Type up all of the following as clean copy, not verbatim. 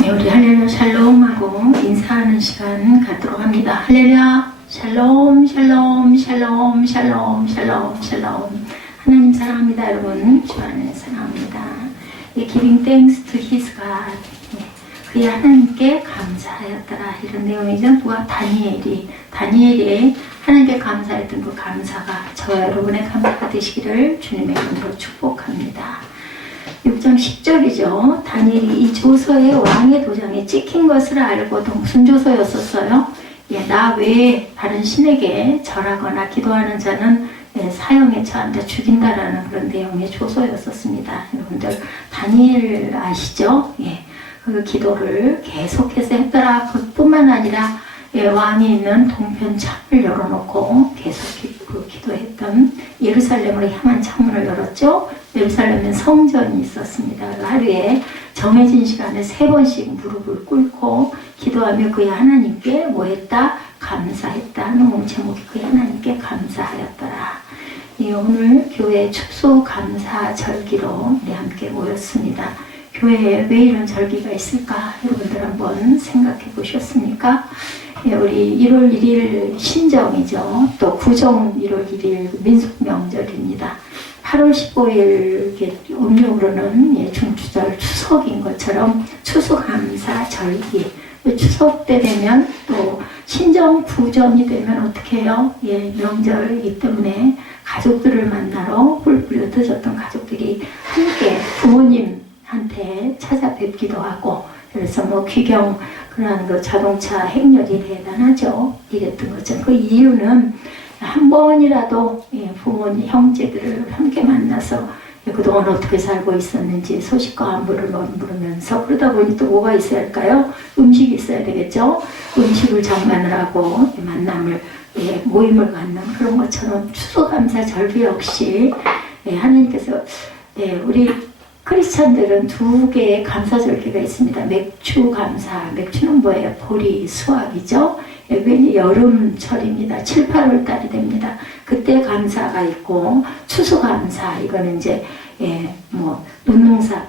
네, 우리 할렐루야 샬롬하고 인사하는 시간 갖도록 합니다. 할렐루야 샬롬 샬롬 샬롬 샬롬 샬롬 샬롬. 하나님 사랑합니다. 여러분 주 안에 사랑합니다. Giving thanks to his God. 그의 하나님께 감사하였더라. 이런 내용이죠. 누가 다니엘이 하나님께 감사했던 그 감사가 저와 여러분의 감사가 되시기를 주님의 이름으로 축복합니다. 6장 10절이죠. 다니엘이 이 조서에 왕의 도장에 찍힌 것을 알고 무슨 조서였었어요? 나 외에 다른 신에게 절하거나 기도하는 자는 사형에 처한다, 죽인다라는 그런 내용의 조서였었습니다. 여러분들 다니엘 아시죠? 그 기도를 계속해서 했더라. 그뿐만 아니라 왕이 있는 동편 창을 열어놓고 계속 기도했던 예루살렘으로 향한 창문을 열었죠. 예루살렘엔 성전이 있었습니다. 하루에 정해진 시간에 3번씩 무릎을 꿇고 기도하며 그의 하나님께 뭐 했다? 감사했다 하는 제목이 그의 하나님께 감사하였더라. 오늘 교회 추수감사절기로 우리 함께 모였습니다. 교회에 왜 이런 절기가 있을까? 여러분들 한번 생각해 보셨습니까? 우리 1월 1일 신정이죠. 또 구정 1월 1일 민속명절입니다. 8월 15일 음력으로는 중추절 추석인 것처럼 추수감사절기. 추석 때 되면 또 신정 구정이 되면 어떻게 해요? 명절이기 때문에 가족들을 만나러 뿔뿔이 흩어졌던 가족들이 함께 부모님한테 찾아뵙기도 하고, 그래서 귀경 그런 자동차 행렬이 대단하죠. 이랬던 것처럼 그 이유는 한 번이라도 부모님 형제들을 함께 만나서 그동안 어떻게 살고 있었는지 소식과 안부를 물으면서, 그러다 보니 또 뭐가 있어야 할까요? 음식이 있어야 되겠죠. 음식을 정만을 하고 모임을 갖는 그런 것처럼 추수감사절기 역시 하나님께서 우리 크리스찬들은 2개의 감사절기가 있습니다. 맥추감사. 맥추는 뭐예요? 보리, 수확이죠. 여기 여름철입니다. 7, 8월 달이 됩니다. 그때 감사가 있고, 추수감사. 이거는 이제 논농사,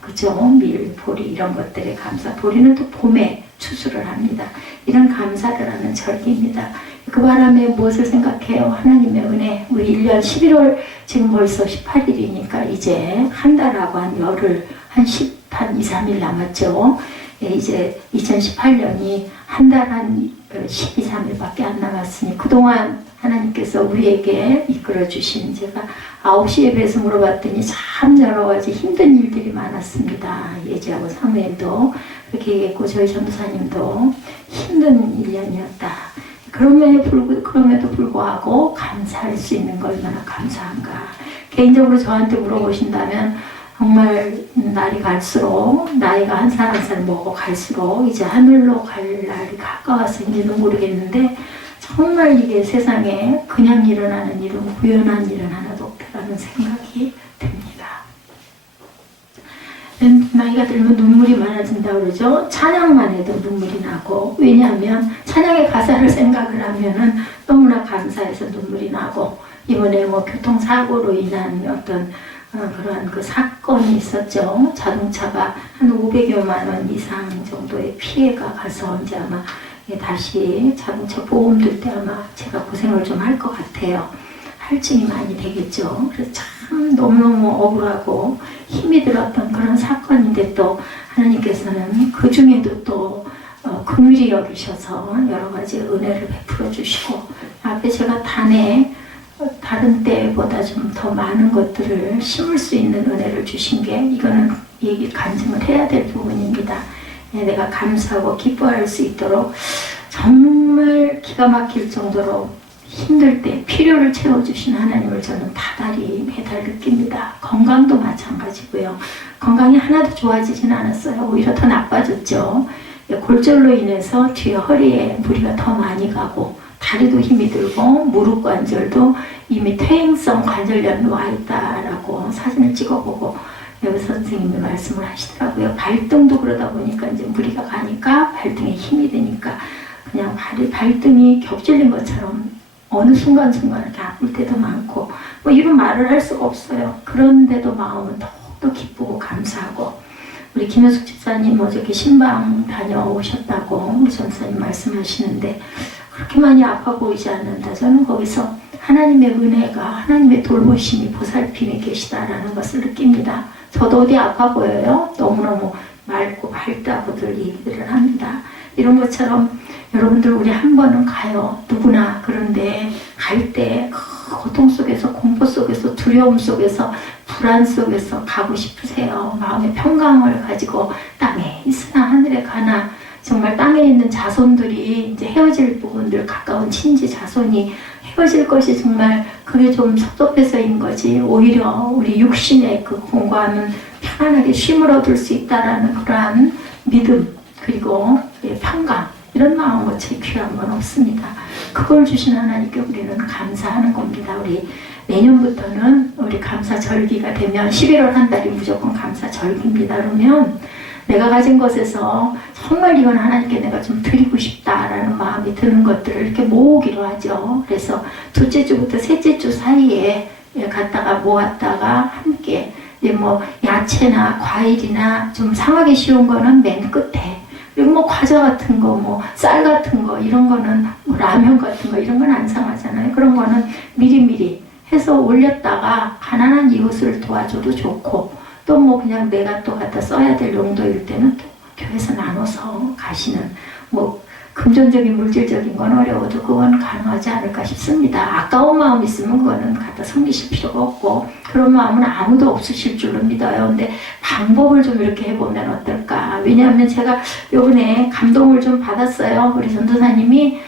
그죠? 밀, 보리 이런 것들의 감사. 보리는 또 봄에 추수를 합니다. 이런 감사를 하는 절기입니다. 그 바람에 무엇을 생각해요? 하나님의 은혜. 우리 1년 11월 지금 벌써 18일이니까 이제 한 달하고 한 2, 3일 남았죠. 이제 2018년이 한 달 한 12, 3일밖에 안 남았으니 그동안 하나님께서 우리에게 이끌어주신, 제가 9시 예배에서 물어봤더니 참 여러 가지 힘든 일들이 많았습니다. 예지하고 사무엘도 그렇게 얘기했고 저희 전도사님도 힘든 1년이었다. 그럼에도 불구하고 감사할 수 있는 거 얼마나 감사한가. 개인적으로 저한테 물어보신다면 정말 날이 갈수록, 나이가 한 살 한 살 먹어 갈수록 이제 하늘로 갈 날이 가까워서인지는 모르겠는데, 정말 이게 세상에 그냥 일어나는 일은, 우연한 일은 하나도 없다라는 생각이 듭니다. 나이가 들면 눈물이 많아진다고 그러죠. 찬양만 해도 눈물이 나고, 왜냐하면 찬양의 가사를 생각을 하면은 너무나 감사해서 눈물이 나고, 이번에 교통사고로 인한 어떤 그러한 그 사건이 있었죠. 자동차가 한 500여만 원 이상 정도의 피해가 가서 이제 아마 다시 자동차 보험 들 때 아마 제가 고생을 좀 할 것 같아요. 할증이 많이 되겠죠. 그래서 참 너무너무 억울하고 힘이 들었던 그런 사건인데, 또 하나님께서는 그 중에도 또 긍휼히 여기셔서 여러 가지 은혜를 베풀어 주시고, 앞에 제가 다른 때보다 좀 더 많은 것들을 심을 수 있는 은혜를 주신 게, 이거는 간증을 해야 될 부분입니다. 내가 감사하고 기뻐할 수 있도록 정말 기가 막힐 정도로 힘들 때 필요를 채워주신 하나님을 저는 다달이 매달 느낍니다. 건강도 마찬가지고요. 건강이 하나도 좋아지진 않았어요. 오히려 더 나빠졌죠. 골절로 인해서 뒤에 허리에 무리가 더 많이 가고, 다리도 힘이 들고, 무릎 관절도 이미 퇴행성 관절염이 와 있다라고 사진을 찍어보고 여기 선생님이 말씀을 하시더라고요. 발등도 그러다 보니까 이제 무리가 가니까 발등에 힘이 드니까 그냥 발등이 겹질린 것처럼 어느 순간순간 이렇게 아플 때도 많고, 이런 말을 할 수가 없어요. 그런데도 마음은 더욱더 기쁘고 감사하고, 우리 김효숙 집사님 어저께 신방 다녀오셨다고 우리 전사님 말씀하시는데 그렇게 많이 아파 보이지 않는다. 저는 거기서 하나님의 은혜가, 하나님의 돌보심이, 보살핌이 계시다라는 것을 느낍니다. 저도 어디 아파 보여요? 너무너무 맑고 밝다고들 얘기들을 합니다. 이런 것처럼 여러분들 우리 한 번은 가요. 누구나. 그런데 갈 때 고통 속에서, 공포 속에서, 두려움 속에서, 불안 속에서 가고 싶으세요. 마음의 평강을 가지고 땅에 있으나 하늘에 가나. 정말 땅에 있는 자손들이 이제 헤어질 부분들, 가까운 친지 자손이 헤어질 것이 정말 그게 좀 섭섭해서인 거지. 오히려 우리 육신의 그 공고함은 편안하게 쉼을 얻을 수 있다라는 그러한 믿음, 그리고 평강, 이런 마음 어찌 귀한 건 없습니다. 그걸 주신 하나님께 우리는 감사하는 겁니다. 우리 내년부터는 우리 감사절기가 되면 11월 한 달이 무조건 감사절기입니다. 그러면 내가 가진 것에서 정말 이건 하나님께 내가 좀 드리고 싶다라는 마음이 드는 것들을 이렇게 모으기로 하죠. 그래서 둘째 주부터 셋째 주 사이에 갖다가 모았다가 함께 뭐 야채나 과일이나 좀 상하기 쉬운 거는 맨 끝에, 그리고 뭐 과자 같은 거, 뭐 쌀 같은 거, 이런 거는 뭐 라면 같은 거, 이런 건 안 상하잖아요. 그런 거는 미리미리 해서 올렸다가 가난한 이웃을 도와줘도 좋고, 또 뭐 그냥 내가 또 갖다 써야 될 용도일 때는 또 교회에서 나눠서 가시는, 뭐 금전적인 물질적인 건 어려워도 그건 가능하지 않을까 싶습니다. 아까운 마음 있으면 그거는 갖다 섬기실 필요가 없고, 그런 마음은 아무도 없으실 줄로 믿어요. 근데 방법을 좀 이렇게 해보면 어떨까. 왜냐하면 제가 요번에 감동을 좀 받았어요. 우리 전도사님이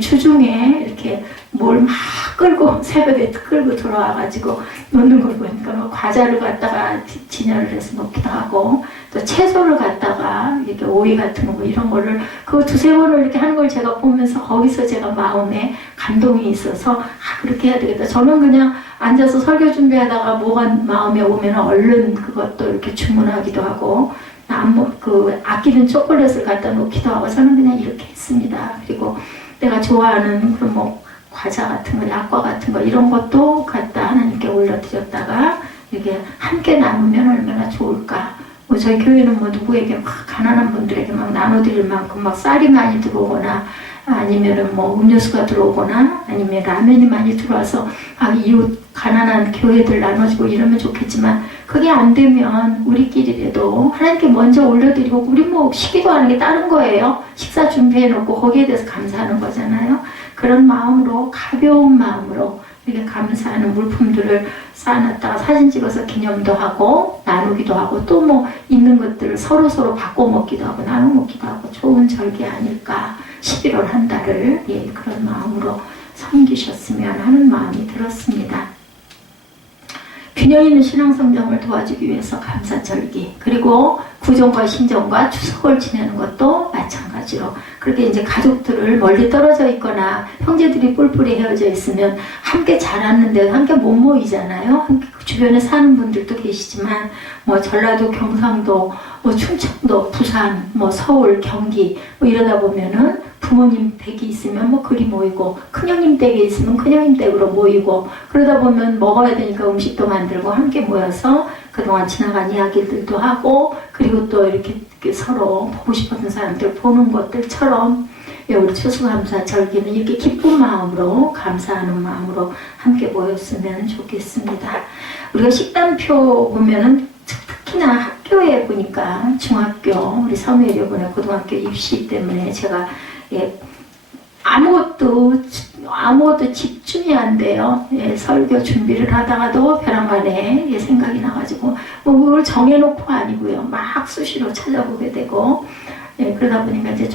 주중에 이렇게 뭘 막 끌고 새벽에 끌고 들어와가지고 놓는 걸 보니까 뭐 과자를 갖다가 진열을 해서 놓기도 하고, 또 채소를 갖다가 이렇게 오이 같은 거 이런 거를 그 두세 번을 이렇게 하는 걸 제가 보면서 거기서 제가 마음에 감동이 있어서 그렇게 해야 되겠다. 저는 그냥 앉아서 설교 준비하다가 뭐가 마음에 오면 얼른 그것도 이렇게 주문하기도 하고, 그 아끼는 초콜릿을 갖다 놓기도 하고, 저는 그냥 이렇게 했습니다. 그리고 내가 좋아하는 그런 뭐 과자 같은 거, 약과 같은 거 이런 것도 갖다 하나님께 올려드렸다가 이게 함께 나누면 얼마나 좋을까. 뭐 저희 교회는 뭐 누구에게 막 가난한 분들에게 막 나눠드릴 만큼 막 쌀이 많이 들어오거나 아니면은 뭐 음료수가 들어오거나 아니면 라면이 많이 들어와서 막 이웃 가난한 교회들 나눠주고 이러면 좋겠지만, 그게 안 되면 우리끼리라도 하나님께 먼저 올려드리고, 우리 뭐 시기도 하는 게 다른 거예요. 식사 준비해놓고 거기에 대해서 감사하는 거잖아요. 그런 마음으로, 가벼운 마음으로 이렇게 감사하는 물품들을 쌓아놨다가 사진 찍어서 기념도 하고 나누기도 하고, 또 뭐 있는 것들을 서로 바꿔 먹기도 하고 나눠 먹기도 하고, 좋은 절기 아닐까. 11월 한 달을 그런 마음으로 섬기셨으면 하는 마음이 들었습니다. 균형 있는 신앙성장을 도와주기 위해서 감사절기, 그리고 구정과 신정과 추석을 지내는 것도 마찬가지로, 그렇게 이제 가족들을 멀리 떨어져 있거나 형제들이 뿔뿔이 헤어져 있으면 함께 자랐는데 함께 못 모이잖아요. 함께 주변에 사는 분들도 계시지만, 뭐 전라도, 경상도, 뭐 충청도, 부산, 뭐 서울, 경기 뭐 이러다 보면은 부모님 댁이 있으면 뭐 그리 모이고, 큰형님 댁에 있으면 큰형님 댁으로 모이고, 그러다 보면 먹어야 되니까 음식도 만들고 함께 모여서 그동안 지나간 이야기들도 하고, 그리고 또 이렇게 서로 보고 싶었던 사람들 보는 것들처럼 우리 추수감사 절기는 이렇게 기쁜 마음으로, 감사하는 마음으로 함께 모였으면 좋겠습니다. 우리가 식단표 보면은 특히나 학교에 보니까 중학교, 우리 섬유일 요번에 고등학교 입시 때문에 제가 아무것도 집중이 안 돼요. 설교 준비를 하다가도 벼랑간에 생각이 나가지고 뭐 그걸 정해놓고 아니고요. 막 수시로 찾아보게 되고, 그러다 보니까 이제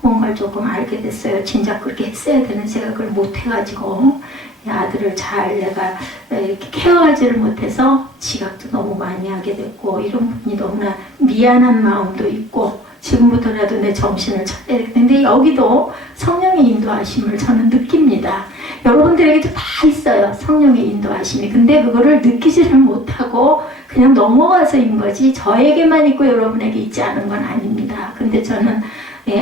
뭔가를 조금 알게 됐어요. 진작 그렇게 했어야 되는 제가 그걸 못해가지고 아들을 잘 내가 이렇게 케어하지를 못해서 지각도 너무 많이 하게 됐고, 이런 부분이 너무나 미안한 마음도 있고, 지금부터라도 내 정신을 차려야 되는데, 여기도 성령의 인도하심을 저는 느낍니다. 여러분들에게도 다 있어요, 성령의 인도하심이. 근데 그거를 느끼지를 못하고 그냥 넘어가서인 거지, 저에게만 있고 여러분에게 있지 않은 건 아닙니다. 근데 저는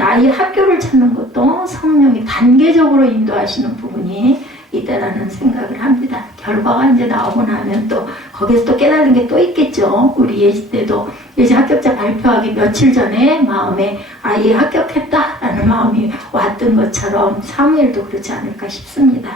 아이 학교를 찾는 것도 성령이 단계적으로 인도하시는 부분이 있다라는 생각을 합니다. 결과가 이제 나오고 나면 또 거기서 또 깨달은 게 또 있겠죠. 우리 예지 때도 예지 합격자 발표하기 며칠 전에 마음에 얘 합격했다라는 마음이 왔던 것처럼 사무엘도 그렇지 않을까 싶습니다.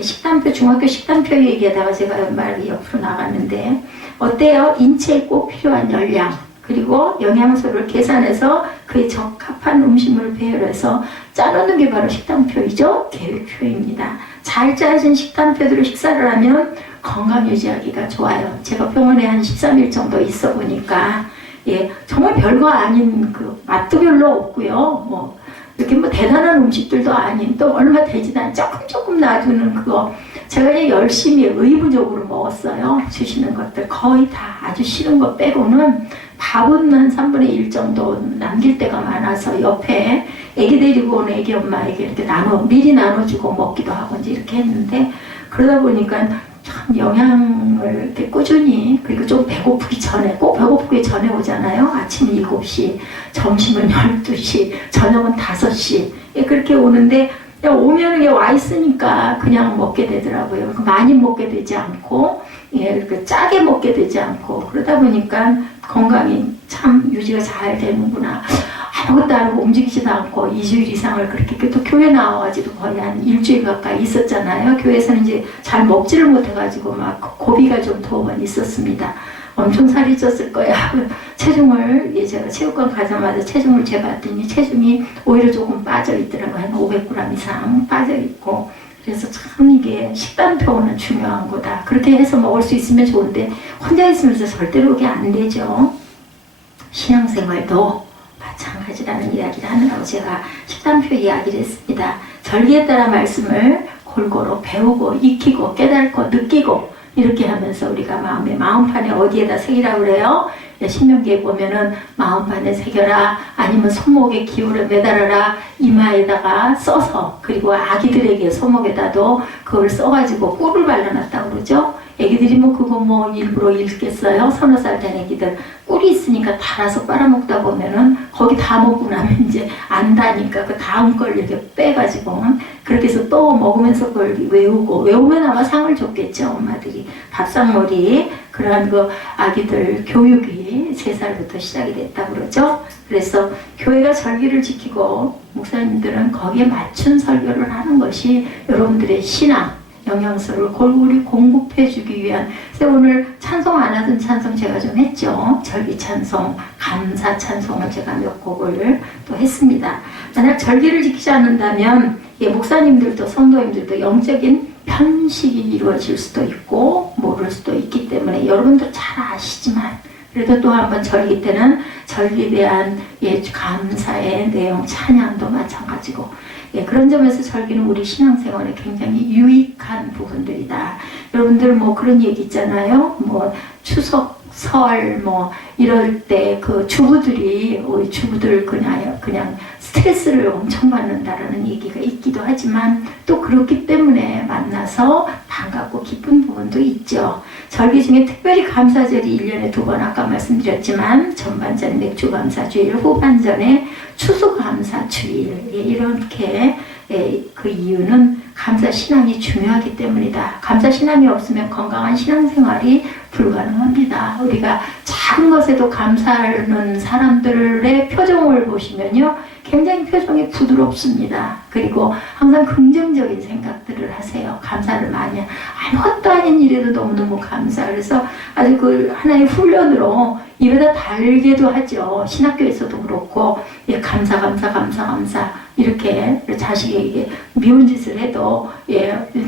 식단표, 중학교 식단표 얘기하다가 제가 말이 옆으로 나갔는데 어때요? 인체에 꼭 필요한 열량 그리고 영양소를 계산해서 그에 적합한 음식물을 배열해서 짜놓는 게 바로 식단표이죠. 계획표입니다. 잘 짜진 식단표대로 식사를 하면 건강 유지하기가 좋아요. 제가 병원에 한 13일 정도 있어 보니까 정말 별거 아닌 그 맛도 별로 없고요. 이렇게 대단한 음식들도 아닌 또 얼마 되지도 않은 조금 놔두는 그거 제가 그냥 열심히 의무적으로 먹었어요. 주시는 것들 거의 다 아주 싫은 거 빼고는 밥은 한 3분의 1 정도 남길 때가 많아서 옆에 애기 데리고 온 애기 엄마에게 이렇게 미리 나눠주고 먹기도 하고 이제 이렇게 했는데 그러다 보니까 참 영양을 이렇게 꾸준히 그리고 좀 배고프기 전에 꼭 배고프기 전에 오잖아요. 아침 7시, 점심은 12시, 저녁은 5시 그렇게 오는데 오면 와 있으니까 그냥 먹게 되더라고요. 많이 먹게 되지 않고 짜게 먹게 되지 않고 그러다 보니까 건강이 참 유지가 잘 되는구나. 아무것도 안 하고 움직이지도 않고 2주일 이상을 그렇게 또 교회 나와가지고 거의 한 일주일 가까이 있었잖아요. 교회에서는 이제 잘 먹지를 못해가지고 막 고비가 좀 2번 있었습니다. 엄청 살이 쪘을 거야. 체중을 제가 체육관 가자마자 체중을 재봤더니 체중이 오히려 조금 빠져 있더라고요. 한 500g 이상 빠져 있고 그래서 참 이게 식단표는 중요한 거다. 그렇게 해서 먹을 수 있으면 좋은데 혼자 있으면서 절대로 그게 안 되죠. 신앙생활도 마찬가지라는 이야기를 하느라고 제가 식단표 이야기를 했습니다. 절기에 따라 말씀을 골고루 배우고 익히고 깨닫고 느끼고 이렇게 하면서 우리가 마음판에 어디에다 새기라고 그래요? 신명기에 보면은 마음판에 새겨라 아니면 손목에 기울여 매달아라 이마에다가 써서 그리고 아기들에게 손목에다도 그걸 써가지고 꿀을 발라놨다고 그러죠. 애기들이 그거 일부러 읽겠어요? 3-4살 된 애기들 꿀이 있으니까 달아서 빨아먹다 보면은 거기 다 먹고 나면 이제 안 다니까 그 다음 걸 이렇게 빼가지고 그렇게 해서 또 먹으면서 그걸 외우면 아마 상을 줬겠죠. 엄마들이 밥상머리 그러한 그 아기들 교육이 3살부터 시작이 됐다고 그러죠. 그래서 교회가 절기를 지키고 목사님들은 거기에 맞춘 설교를 하는 것이 여러분들의 신앙 영양소를 골고루 공급해주기 위한 그래서 오늘 찬송 안 하던 찬송 제가 좀 했죠. 절기 찬송, 감사 찬송을 제가 몇 곡을 또 했습니다. 만약 절기를 지키지 않는다면 목사님들도 성도님들도 영적인 편식이 이루어질 수도 있고 모를 수도 있기 때문에 여러분들 잘 아시지만 그래도 또 한번 절기 때는 절기에 대한 감사의 내용 찬양도 마찬가지고 그런 점에서 절기는 우리 신앙생활에 굉장히 유익한 부분들이다. 여러분들 그런 얘기 있잖아요. 추석, 설 이럴 때 그 주부들이 우리 주부들 그냥 스트레스를 엄청 받는다라는 얘기가 있기도 하지만 또 그렇기 때문에 만나서 반갑고 기쁜 부분도 있죠. 절기 중에 특별히 감사절이 1년에 2번 아까 말씀드렸지만 전반전에 맥주감사주일, 후반전에 추수감사주일 이렇게 그 이유는 감사신앙이 중요하기 때문이다. 감사신앙이 없으면 건강한 신앙생활이 불가능합니다. 우리가 작은 것에도 감사하는 사람들의 표정을 보시면요. 굉장히 표정이 부드럽습니다. 그리고 항상 긍정적인 생각들을 하세요. 감사를 많이 아무것도 아닌 일에도 너무너무 감사. 그래서 아주 그 하나의 훈련으로 입에다 달게도 하죠. 신학교에서도 그렇고 감사 이렇게 자식에게 미운 짓을 해도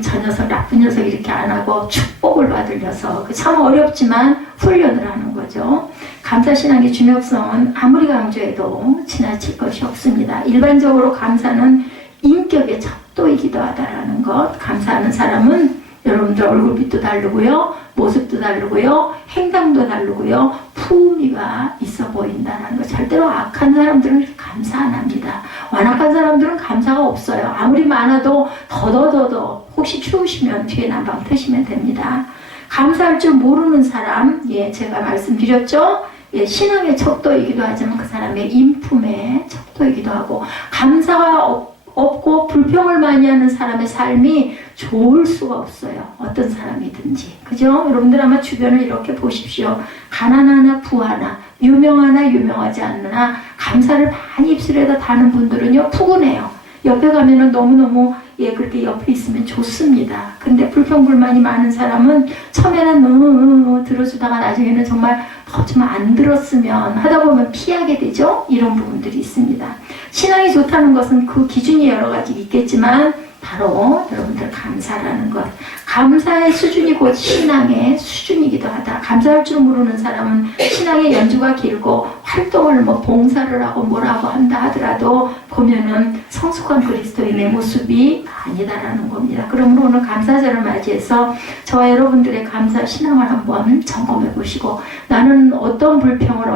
저 녀석 나쁜 녀석 이렇게 안 하고 축복을 받을 녀석 참 어렵지만 훈련을 하는 거죠. 감사신앙의 중요성은 아무리 강조해도 지나칠 것이 없습니다. 일반적으로 감사는 인격의 척도이기도 하다라는 것. 감사하는 사람은 여러분들 얼굴빛도 다르고요, 모습도 다르고요, 행동도 다르고요, 품위가 있어 보인다는 거. 절대로 악한 사람들은 감사 안 합니다. 완악한 사람들은 감사가 없어요. 아무리 많아도 더더더더 혹시 추우시면 뒤에 난방 트시면 됩니다. 감사할 줄 모르는 사람, 제가 말씀드렸죠? 신앙의 척도이기도 하지만 그 사람의 인품의 척도이기도 하고 감사가 없고 불평을 많이 하는 사람의 삶이 좋을 수가 없어요. 어떤 사람이든지. 그죠? 여러분들 아마 주변을 이렇게 보십시오. 가난하나 부하나 유명하나 유명하지 않나 감사를 많이 입술에다 다는 분들은요 푸근해요. 옆에 가면은 너무너무 그렇게 옆에 있으면 좋습니다. 근데 불평불만이 많은 사람은 처음에는 들어주다가 나중에는 정말 좀 안 들었으면 하다 보면 피하게 되죠. 이런 부분들이 있습니다. 신앙이 좋다는 것은 그 기준이 여러 가지 있겠지만 바로 여러분들 감사라는 것. 감사의 수준이 곧 신앙의 수준이기도 하다. 감사할 줄 모르는 사람은 신앙의 연주가 길고 활동을 봉사를 하고 뭐라고 한다 하더라도 보면은 성숙한 그리스도인의 모습이 아니다라는 겁니다. 그러므로 오늘 감사절을 맞이해서 저와 여러분들의 감사 신앙을 한번 점검해 보시고 나는 어떤 불평을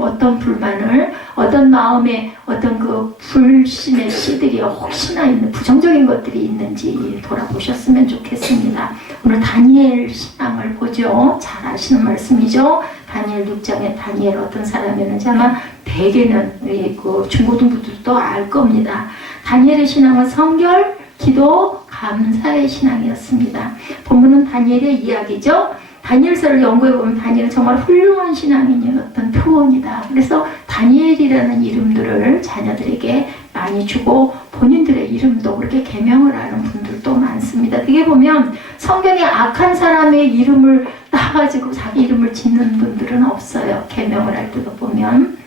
어떤 불만을 어떤 마음에 어떤 그 불신의 씨들이 혹시나 있는 부정적인 것들이 있는지 돌아보셨으면 좋겠습니다. 오늘 다니엘 신앙을 보죠. 잘 아시는 말씀이죠. 다니엘 6장에 다니엘 어떤 사람이었는지 아마 대개는 그 중고등부들도 알 겁니다. 다니엘의 신앙은 성결, 기도, 감사의 신앙이었습니다. 본문은 다니엘의 이야기죠. 다니엘서를 연구해보면 다니엘은 정말 훌륭한 신앙인이었던 표본이다. 그래서 다니엘이라는 이름들을 자녀들에게 많이 주고 본인들의 이름도 그렇게 개명을 하는 분들도 많습니다. 어떻게 보면 성경에 악한 사람의 이름을 따가지고 자기 이름을 짓는 분들은 없어요. 개명을 할 때도 보면.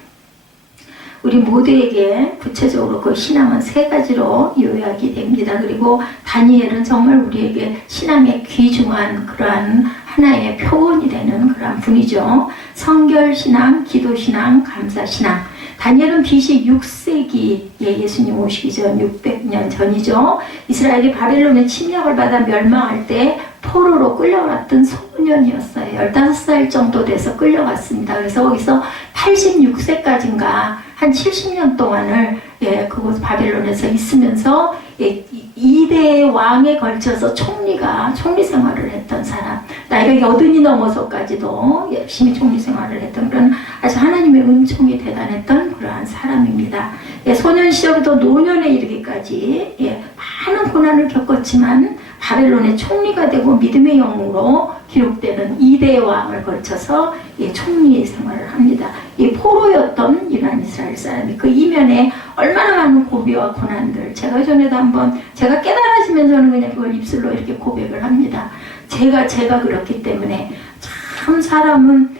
우리 모두에게 구체적으로 그 신앙은 세 가지로 요약이 됩니다. 그리고 다니엘은 정말 우리에게 신앙의 귀중한 그러한 하나의 표본이 되는 그러한 분이죠. 성결신앙, 기도신앙, 감사신앙. 다니엘은 BC 6세기에 예수님 오시기 전 600년 전이죠. 이스라엘이 바벨론의 침략을 받아 멸망할 때 포로로 끌려갔던 소년이었어요. 15살 정도 돼서 끌려갔습니다. 그래서 거기서 86세까지인가 한 70년 동안을 그곳 바벨론에서 있으면서 2대 왕에 걸쳐서 총리 생활을 했던 사람, 나이가 80이 넘어서까지도 열심히 총리 생활을 했던 그런 아주 하나님의 은총이 대단했던 그러한 사람입니다. 소년 시절부터 노년에 이르기까지 많은 고난을 겪었지만 바벨론의 총리가 되고 믿음의 영웅으로 기록되는 2대 왕을 거쳐서 총리 생활을 합니다. 이 포로였던 이란 이스라엘 사람이 그 이면에 얼마나 많은 고비와 고난들, 제가 전에도 한번 제가 깨달아지면서는 그냥 그걸 입술로 이렇게 고백을 합니다. 제가 그렇기 때문에 참 사람은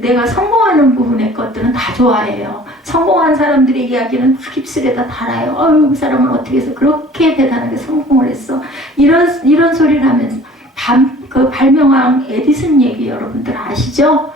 내가 성공하는 부분의 것들은 다 좋아해요. 성공한 사람들의 이야기는 막 입술에다 달아요. 그 사람은 어떻게 해서 그렇게 대단하게 성공을 했어. 이런 소리를 하면서 그 발명왕 에디슨 얘기 여러분들 아시죠?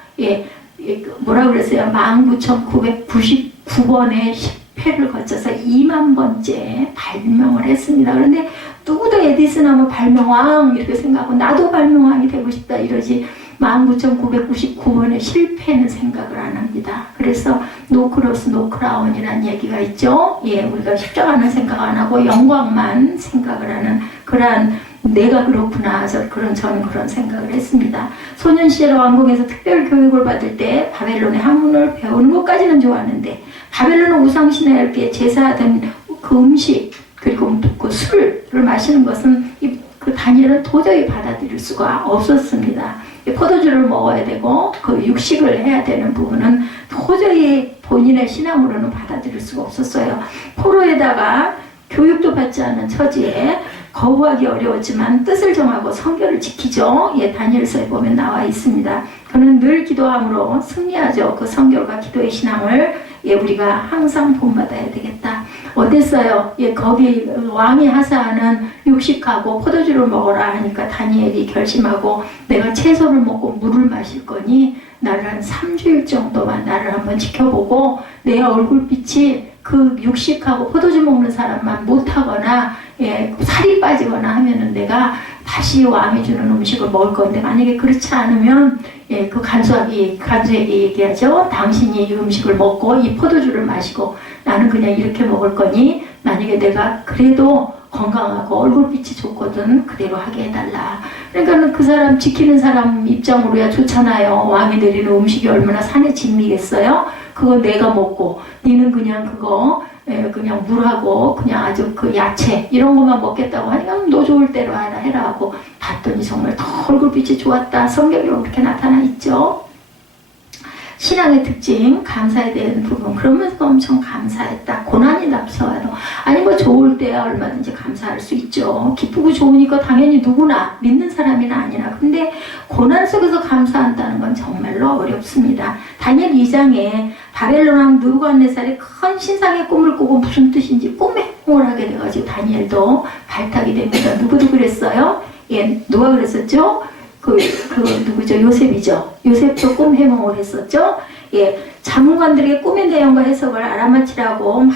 뭐라 그랬어요? 19,999번의 10회를 거쳐서 2만 번째 발명을 했습니다. 그런데 누구도 에디슨 하면 발명왕 이렇게 생각하고 나도 발명왕이 되고 싶다 이러지 19,999번의 실패는 생각을 안 합니다. 그래서 노크로스 노크라운이라는 얘기가 있죠. 우리가 십자가는 생각 안 하고 영광만 생각을 하는 그러한 내가 그렇구나. 저는 그런 생각을 했습니다. 소년 시절 왕궁에서 특별 교육을 받을 때 바벨론의 학문을 배우는 것까지는 좋았는데 바벨론은 우상신에게 제사하던 그 음식 그리고 그 술을 마시는 것은 그 다니엘은 도저히 받아들일 수가 없었습니다. 포도주를 먹어야 되고 그 육식을 해야 되는 부분은 도저히 본인의 신앙으로는 받아들일 수가 없었어요. 포로에다가 교육도 받지 않은 처지에 거부하기 어려웠지만 뜻을 정하고 성결을 지키죠. 다니엘서에 보면 나와 있습니다. 그는 늘 기도함으로 승리하죠. 그 성결과 기도의 신앙을 우리가 항상 본받아야 되겠다. 어땠어요? 거기 왕이 하사하는 육식하고 포도주를 먹어라 하니까 다니엘이 결심하고 내가 채소를 먹고 물을 마실 거니 나를 한 3주일 정도만 나를 한번 지켜보고 내 얼굴빛이 그 육식하고 포도주 먹는 사람만 못하거나 살이 빠지거나 하면은 내가 다시 왕이 주는 음식을 먹을 건데 만약에 그렇지 않으면 그 간수에게 얘기하죠. 당신이 이 음식을 먹고 이 포도주를 마시고 나는 그냥 이렇게 먹을 거니 만약에 내가 그래도 건강하고 얼굴빛이 좋거든 그대로 하게 해달라. 그러니까 그 사람 지키는 사람 입장으로야 좋잖아요. 왕이 내리는 음식이 얼마나 산에 진미겠어요. 그거 내가 먹고 니는 그냥 그거 그냥 물하고 그냥 아주 그 야채 이런 것만 먹겠다고 하니까 너 좋을 대로 하라 해라 하고 봤더니 정말 더 얼굴빛이 좋았다. 성경으로 그렇게 나타나 있죠. 신앙의 특징, 감사에 대한 부분. 그러면서 엄청 감사했다. 고난이 앞서와도. 아니 뭐 좋을 때야 얼마든지 감사할 수 있죠. 기쁘고 좋으니까 당연히 누구나 믿는 사람이나 아니나. 근데 고난 속에서 감사한다는 건 정말로 어렵습니다. 다니엘 2장에 바벨론 왕 느부갓네살이 큰 신상의 꿈을 꾸고 무슨 뜻인지 꿈에 해몽을 하게 돼가지고 다니엘도 발탁이 됩니다. 누구도 그랬어요? 예, 누가 그랬었죠? 누구죠? 요셉이죠. 요셉도 꿈 해몽을 했었죠. 예, 자문관들에게 꿈의 내용과 해석을 알아맞히라고 막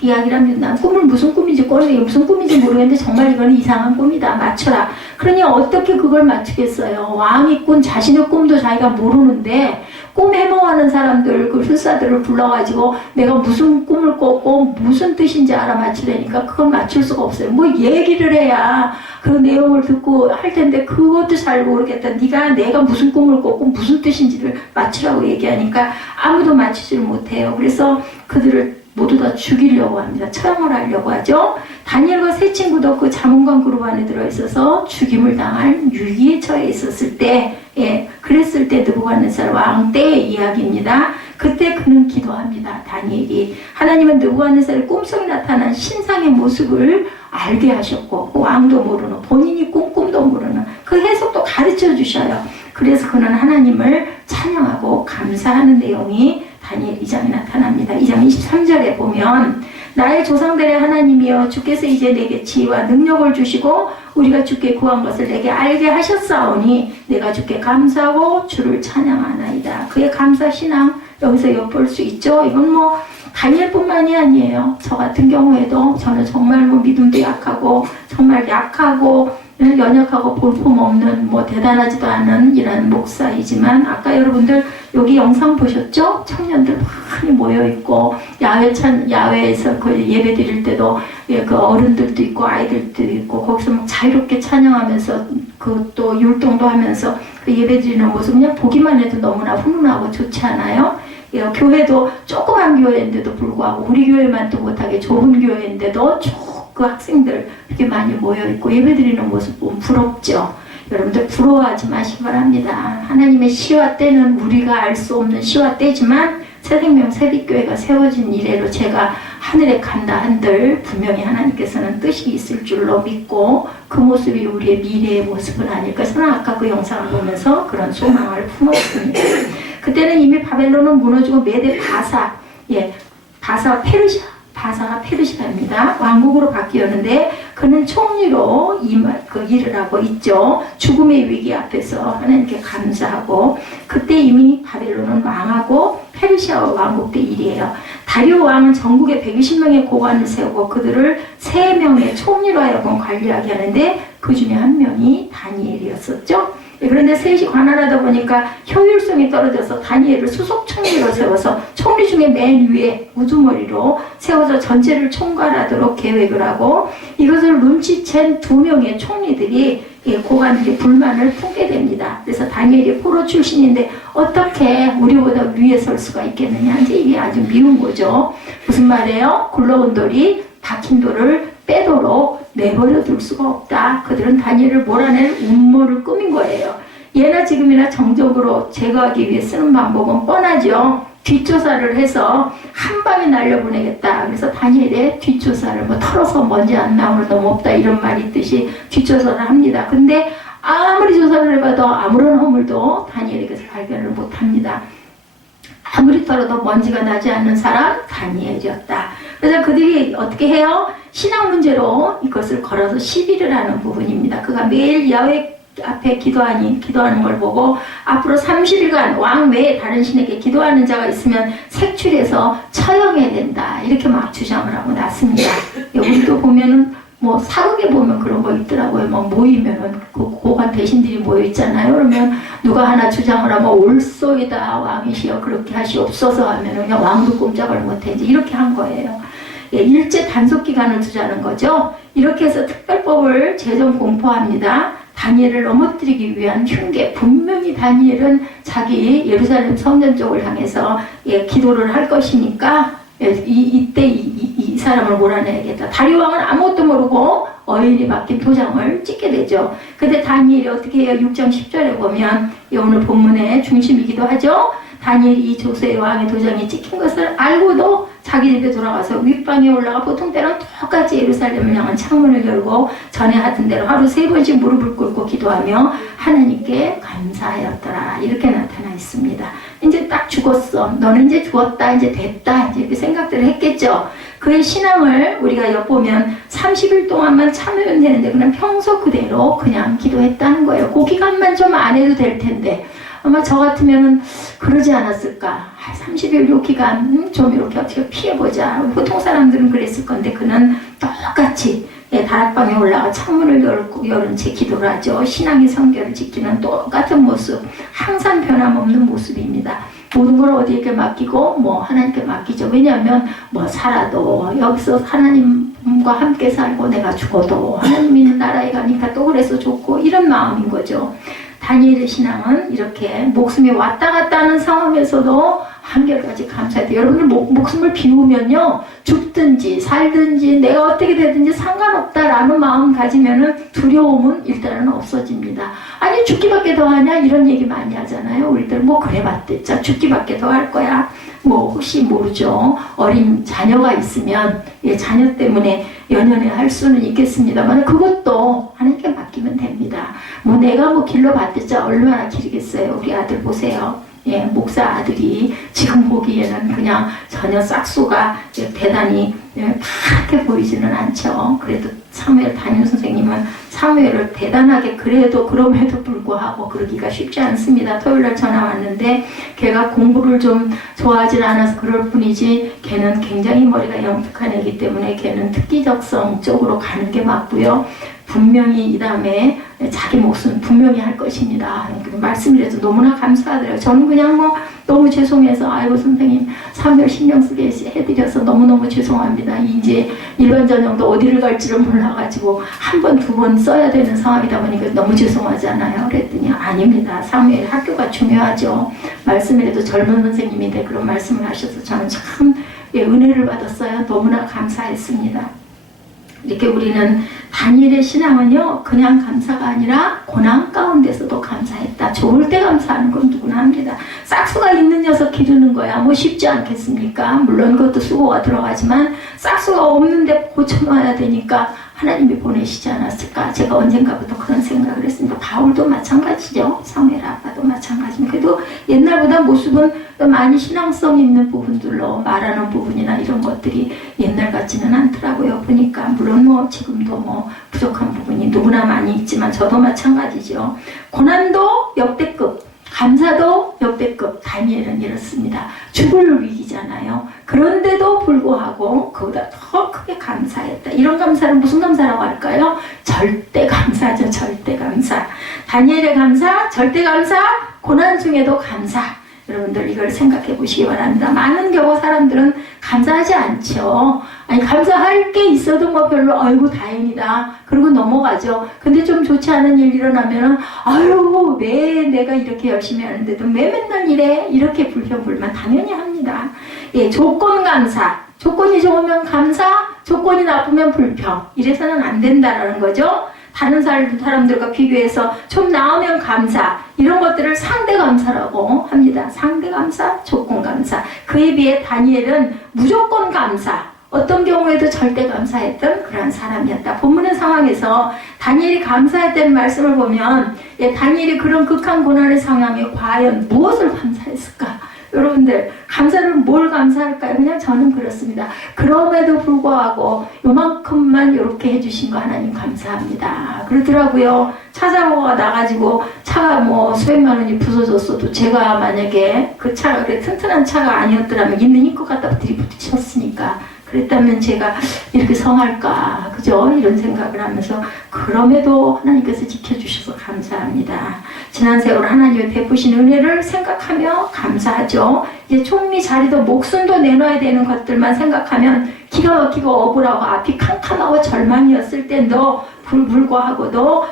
이야기를 합니다. 난 꿈을 무슨 꿈인지 꼬리에 무슨 꿈인지 모르겠는데 정말 이거는 이상한 꿈이다. 맞춰라. 그러니 어떻게 그걸 맞추겠어요? 왕이 꾼 자신의 꿈도 자기가 모르는데 꿈 해몽하는 사람들, 그 술사들을 불러가지고 내가 무슨 꿈을 꿨고 무슨 뜻인지 알아맞히려니까 그건 맞출 수가 없어요. 뭐 얘기를 해야 그 내용을 듣고 할 텐데 그것도 잘 모르겠다. 내가 무슨 꿈을 꿨고 무슨 뜻인지를 맞추라고 얘기하니까 아무도 맞추지를 못해요. 그래서 그들을 모두 다 죽이려고 합니다. 처형을 하려고 하죠. 다니엘과 세 친구도 그 자문관 그룹 안에 들어있어서 죽임을 당할 위기에 처해 있었을 때, 그랬을 때 느부갓네살 왕 때의 이야기입니다. 그때 그는 기도합니다. 다니엘이 하나님은 느부갓네살의 꿈속에 나타난 신상의 모습을 알게 하셨고 왕도 모르는 본인이 꿈도 모르는 그 해석도 가르쳐 주셔요. 그래서 그는 하나님을 찬양하고 감사하는 내용이 다니엘 2장에 나타납니다. 2장 23절에 보면 나의 조상들의 하나님이여 주께서 이제 내게 지혜와 능력을 주시고 우리가 주께 구한 것을 내게 알게 하셨사오니 내가 주께 감사하고 주를 찬양하나이다. 그의 감사 신앙 여기서 엿볼 수 있죠. 이건 뭐 다니엘뿐만이 아니에요. 저 같은 경우에도 저는 정말 뭐 믿음도 약하고 정말 약하고 연약하고 볼품없는 뭐 대단하지도 않은 이런 목사이지만 아까 여러분들 여기 영상 보셨죠? 청년들 많이 모여있고 야외에서 그 예배 드릴 때도 그 어른들도 있고 아이들도 있고 거기서 막 자유롭게 찬양하면서 그 또 율동도 하면서 그 예배 드리는 모습 그냥 보기만 해도 너무나 훈훈하고 좋지 않아요? 교회도 조그만 교회인데도 불구하고 우리 교회만도 못하게 좁은 교회인데도 그 학생들 이렇게 많이 모여있고 예배드리는 모습 보면 부럽죠. 여러분들 부러워하지 마시기 바랍니다. 하나님의 시와 때는 우리가 알 수 없는 시와 때지만 새생명 새빛교회가 세워진 이래로 제가 하늘에 간다 한들 분명히 하나님께서는 뜻이 있을 줄로 믿고 그 모습이 우리의 미래의 모습은 아닐까. 저는 아까 그 영상을 보면서 그런 소망을 품었습니다. 그때는 이미 바벨론은 무너지고 메대 바사가 페르시아입니다. 왕국으로 바뀌었는데 그는 총리로 일을 하고 있죠. 죽음의 위기 앞에서 하나님께 감사하고 그때 이미 바벨론은 망하고 페르시아 왕국 때 일이에요. 다리오 왕은 전국에 120명의 고관을 세우고 그들을 3명의 총리로 하여금 관리하게 하는데 그 중에 한 명이 다니엘이었었죠. 그런데 셋이 관할하다 보니까 효율성이 떨어져서 다니엘을 수석 총리로 세워서 총리 중에 맨 위에 우두머리로 세워서 전체를 총괄하도록 계획을 하고 이것을 눈치챈 2명의 총리들이 고관들이 불만을 품게 됩니다. 그래서 다니엘이 포로 출신인데 어떻게 우리보다 위에 설 수가 있겠느냐. 이제 이게 아주 미운 거죠. 무슨 말이에요? 굴러온 돌이 박힌 돌을 빼도록 내버려 둘 수가 없다. 그들은 다니엘을 몰아낼 음모를 꾸민 거예요. 예나 지금이나 정적으로 제거하기 위해 쓰는 방법은 뻔하죠. 뒷조사를 해서 한 방에 날려보내겠다. 그래서 다니엘의 뒷조사를 뭐 털어서 먼지 안 나오는 놈 없다 이런 말이 있듯이 뒷조사를 합니다. 근데 아무리 조사를 해봐도 아무런 허물도 다니엘에게서 발견을 못합니다. 아무리 털어도 먼지가 나지 않는 사람 다니엘이었다. 그래서 그들이 어떻게 해요? 신앙 문제로 이것을 걸어서 시비를 하는 부분입니다. 그가 매일 야훼 앞에 기도하는 걸 보고 앞으로 30일간 왕 외에 다른 신에게 기도하는 자가 있으면 색출해서 처형해야 된다. 이렇게 막 주장을 하고 났습니다. 우리도 보면은 뭐 사극에 보면 그런 거 있더라고요. 막 모이면은 그 고관 대신들이 모여 있잖아요. 그러면 누가 하나 주장을 하면 올소이다 왕이시여 그렇게 하시옵소서 하면은 그냥 왕도 꼼짝을 못해 이제 이렇게 한 거예요. 일제 단속 기간을 두자는 거죠. 이렇게 해서 특별법을 제정 공포합니다. 다니엘을 넘어뜨리기 위한 흉계, 분명히 다니엘은 자기 예루살렘 성전 쪽을 향해서 기도를 할 것이니까 이때 이 사람을 몰아내야겠다. 다리 왕은 아무것도 모르고 어인이 박힌 도장을 찍게 되죠. 근데 다니엘이 어떻게 해요? 6장 10절에 보면 오늘 본문의 중심이기도 하죠. 다니엘이 이 조세 왕의 도장이 찍힌 것을 알고도 자기 집에 돌아가서 윗방에 올라가 보통 때는 똑같이 예루살렘을 향한 창문을 열고 전에 하던 대로 하루 3번씩 무릎을 꿇고 기도하며 하나님께 감사하였더라. 이렇게 나타나 있습니다. 이제 딱 죽었어. 너는 이제 죽었다. 이제 됐다. 이제 이렇게 생각들을 했겠죠. 그의 신앙을 우리가 엿보면 30일 동안만 참으면 되는데 그냥 평소 그대로 그냥 기도했다는 거예요. 그 기간만 좀 안 해도 될 텐데 아마 저 같으면은 그러지 않았을까. 30일 요 기간 좀 이렇게 어떻게 피해보자. 보통 사람들은 그랬을 건데 그는 똑같이 다락방에 올라가 창문을 열은 채 기도를 하죠. 신앙의 성결을 지키는 똑같은 모습, 항상 변함없는 모습입니다. 모든 걸 어디에게 맡기고 하나님께 맡기죠. 왜냐하면 살아도 여기서 하나님과 함께 살고 내가 죽어도 하나님 있는 나라에 가니까 또 그래서 좋고 이런 마음인 거죠. 다니엘의 신앙은 이렇게 목숨이 왔다 갔다 하는 상황에서도 한결같이 감사해요. 여러분들 목숨을 비우면요, 죽든지 살든지 내가 어떻게 되든지 상관없다라는 마음 가지면은 두려움은 일단은 없어집니다. 아니 죽기밖에 더 하냐 이런 얘기 많이 하잖아요. 우리들 그래 봤댔자 죽기밖에 더 할 거야. 혹시 모르죠. 어린 자녀가 있으면 자녀 때문에 연연해 할 수는 있겠습니다만 그것도 하나님께 맡기면 됩니다. 내가 길러 봤댔자 얼마나 길겠어요. 우리 아들 보세요. 목사 아들이 지금 보기에는 그냥 전혀 싹수가 대단히 파랗게 보이지는 않죠. 그래도 사무엘 담임 선생님은 사무엘을 대단하게 그럼에도 불구하고 그러기가 쉽지 않습니다. 토요일날 전화 왔는데 걔가 공부를 좀 좋아하지 않아서 그럴 뿐이지 걔는 굉장히 머리가 영특한 애기 때문에 걔는 특기적성 쪽으로 가는 게 맞고요. 분명히 이 다음에 자기 몫은 분명히 할 것입니다. 말씀이라도 너무나 감사하더라고요. 저는 그냥 너무 죄송해서 아이고 선생님 사무엘 신경 쓰게 해드려서 너무너무 죄송합니다. 이제 일반 전형도 어디를 갈지를 몰라가지고 한 번, 두 번 써야 되는 상황이다 보니까 너무 죄송하잖아요. 그랬더니 아닙니다. 사무엘 학교가 중요하죠. 말씀이라도 젊은 선생님인데 그런 말씀을 하셔서 저는 참 은혜를 받았어요. 너무나 감사했습니다. 이렇게 우리는 다니엘의 신앙은요 그냥 감사가 아니라 고난 가운데서도 감사했다. 좋을 때 감사하는 건 누구나 합니다. 싹수가 있는 녀석 기르는 거야 쉽지 않겠습니까? 물론 그것도 수고가 들어가지만 싹수가 없는데 고쳐놔야 되니까 하나님이 보내시지 않았을까. 제가 언젠가부터 그런 생각을 했습니다. 바울도 마찬가지죠. 사무엘 아빠도 마찬가지입니다. 그래도 옛날보다 모습은 많이 신앙성 있는 부분들로 말하는 부분이나 이런 것들이 옛날 같지는 않더라고요. 보니까 물론 지금도 부족한 부분이 누구나 많이 있지만 저도 마찬가지죠. 고난도 역대급, 감사도 역대급. 다니엘은 이렇습니다. 죽을 위기잖아요. 그런데도 불구하고 그보다 더 크게 감사했다. 이런 감사는 무슨 감사라고 할까요? 절대 감사죠. 절대 감사. 다니엘의 감사, 절대 감사, 고난 중에도 감사. 여러분들 이걸 생각해 보시기 바랍니다. 많은 경우 사람들은 감사하지 않죠. 감사할 게 있어도 별로 아이고 다행이다 그러고 넘어가죠. 근데 좀 좋지 않은 일 일어나면은 아유 왜 내가 이렇게 열심히 하는데도 왜 맨날 이래 이렇게 불평불만 당연히 합니다. 조건 감사, 조건이 좋으면 감사, 조건이 나쁘면 불평. 이래서는 안 된다라는 거죠. 다른 사람들과 비교해서 좀 나으면 감사, 이런 것들을 상대 감사라고 합니다. 상대 감사, 조건 감사. 그에 비해 다니엘은 무조건 감사, 어떤 경우에도 절대 감사했던 그런 사람이었다. 본문의 상황에서 다니엘이 감사했다는 말씀을 보면 다니엘이 그런 극한 고난의 상황에 과연 무엇을 감사했을까? 여러분들 감사를 뭘 감사할까요? 그냥 저는 그렇습니다. 그럼에도 불구하고 요만큼만 이렇게 해주신 거 하나님 감사합니다. 그러더라고요. 차 사고가 나가지고 차가 수백만 원이 부서졌어도 제가 만약에 그 차가 그래 튼튼한 차가 아니었더라면 있는 힘껏 갖다 들이부딪혔으니까 그랬다면 제가 이렇게 성할까, 그죠? 이런 생각을 하면서 그럼에도 하나님께서 지켜주셔서 감사합니다. 지난 세월 하나님의 베푸신 은혜를 생각하며 감사하죠. 이제 총리 자리도 목숨도 내놔야 되는 것들만 생각하면 기가 막히고 억울하고 앞이 캄캄하고 절망이었을 때도 불구하고도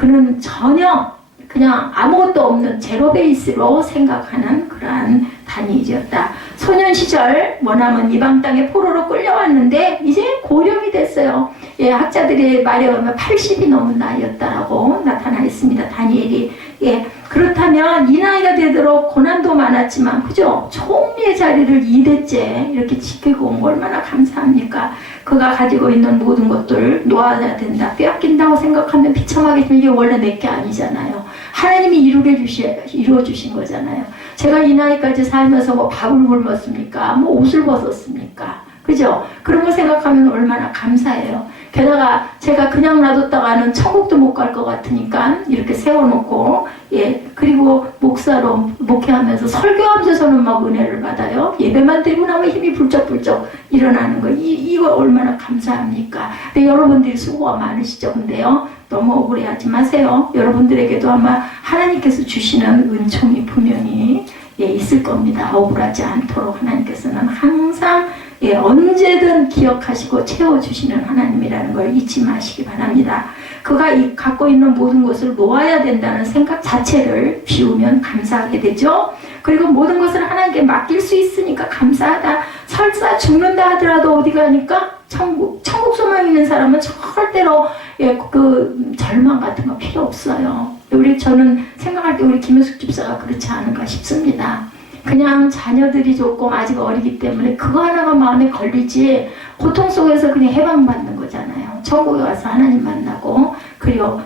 그는 전혀 그냥 아무것도 없는 제로 베이스로 생각하는 그러한 다니엘이었다. 소년 시절 머나먼 이방 땅에 포로로 끌려왔는데 이제 고령이 됐어요. 예, 학자들의 말에 의하면 80이 넘은 나이였다라고 나타나 있습니다. 다니엘이. 예, 그렇다면 이 나이가 되도록 고난도 많았지만, 그죠? 총리의 자리를 2대째 이렇게 지키고 온 거 얼마나 감사합니까? 그가 가지고 있는 모든 것들 놓아야 된다. 빼앗긴다고 생각하면 비참하게 이게 원래 내게 아니잖아요. 하나님이 이루어 주신 거잖아요. 제가 이 나이까지 살면서 뭐 밥을 굶었습니까? 뭐 옷을 벗었습니까? 그죠? 그런 거 생각하면 얼마나 감사해요. 게다가 제가 그냥 놔뒀다가는 천국도 못 갈 것 같으니까 이렇게 세워놓고, 예, 그리고 목사로 목회하면서 설교하면서는 막 은혜를 받아요. 예배만 드리고 나면 힘이 불쩍불쩍 일어나는 거. 이거 얼마나 감사합니까? 근데 여러분들이 수고가 많으시죠. 근데요, 너무 억울해하지 마세요. 여러분들에게도 아마 하나님께서 주시는 은총이 분명히, 예, 있을 겁니다. 억울하지 않도록 하나님께서는 항상, 예, 언제든 기억하시고 채워주시는 하나님이라는 걸 잊지 마시기 바랍니다. 그가 갖고 있는 모든 것을 놓아야 된다는 생각 자체를 비우면 감사하게 되죠. 그리고 모든 것을 하나님께 맡길 수 있으니까 감사하다. 설사 죽는다 하더라도 어디 가니까? 천국 소망 있는 사람은 절대로, 예, 그 절망 같은 거 필요 없어요. 저는 생각할 때 우리 김효숙 집사가 그렇지 않은가 싶습니다. 그냥 자녀들이 조금 아직 어리기 때문에 그거 하나가 마음에 걸리지, 고통 속에서 그냥 해방받는 거잖아요. 천국에 와서 하나님 만나고, 그리고